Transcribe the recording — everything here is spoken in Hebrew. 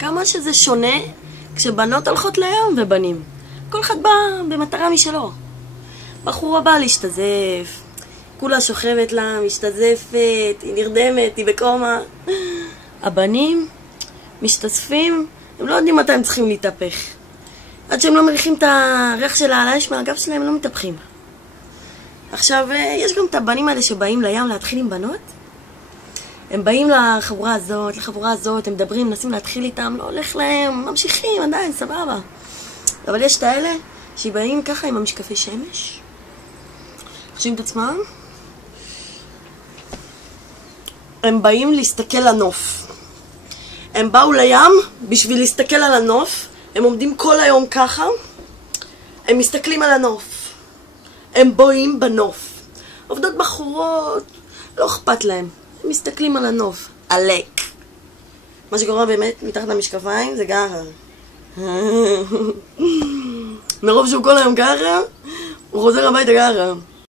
כמה שזה שונה כשבנות הולכות לים ובנים. כל אחד בא במטרה משלו. בחורה באה להשתזף, כולה שוכבת לה, משתזפת, היא נרדמת, היא בקומה. הבנים משתזפים, הם לא יודעים מתי הם צריכים להתהפך. עד שהם לא מריחים את הריח של האש מהגב שלהם, הם לא מתהפכים. עכשיו, יש גם את הבנים האלה שבאים לים להתחיל עם בנות. הם באים לחבורה הזאת, הם מדברים, מנסים להתחיל איתם, לא הולך להם, ממשיכים עדיין, סבבה. אבל יש את האלה שבאים ככה עם המשקפי שמש, חושבים את עצמם, הם באים להסתכל לנוף. הם באו לים בשביל להסתכל על הנוף, הם עומדים כל היום ככה, הם מסתכלים על הנוף, הם בואים בנוף. עובדות בחורות, לא אכפת להם, הם מסתכלים על הנוף, עלק. מה שקורה באמת מתחת למשקפיים זה ככה. מרוב שהוא כל היום ככה, הוא חוזר הביתה ככה.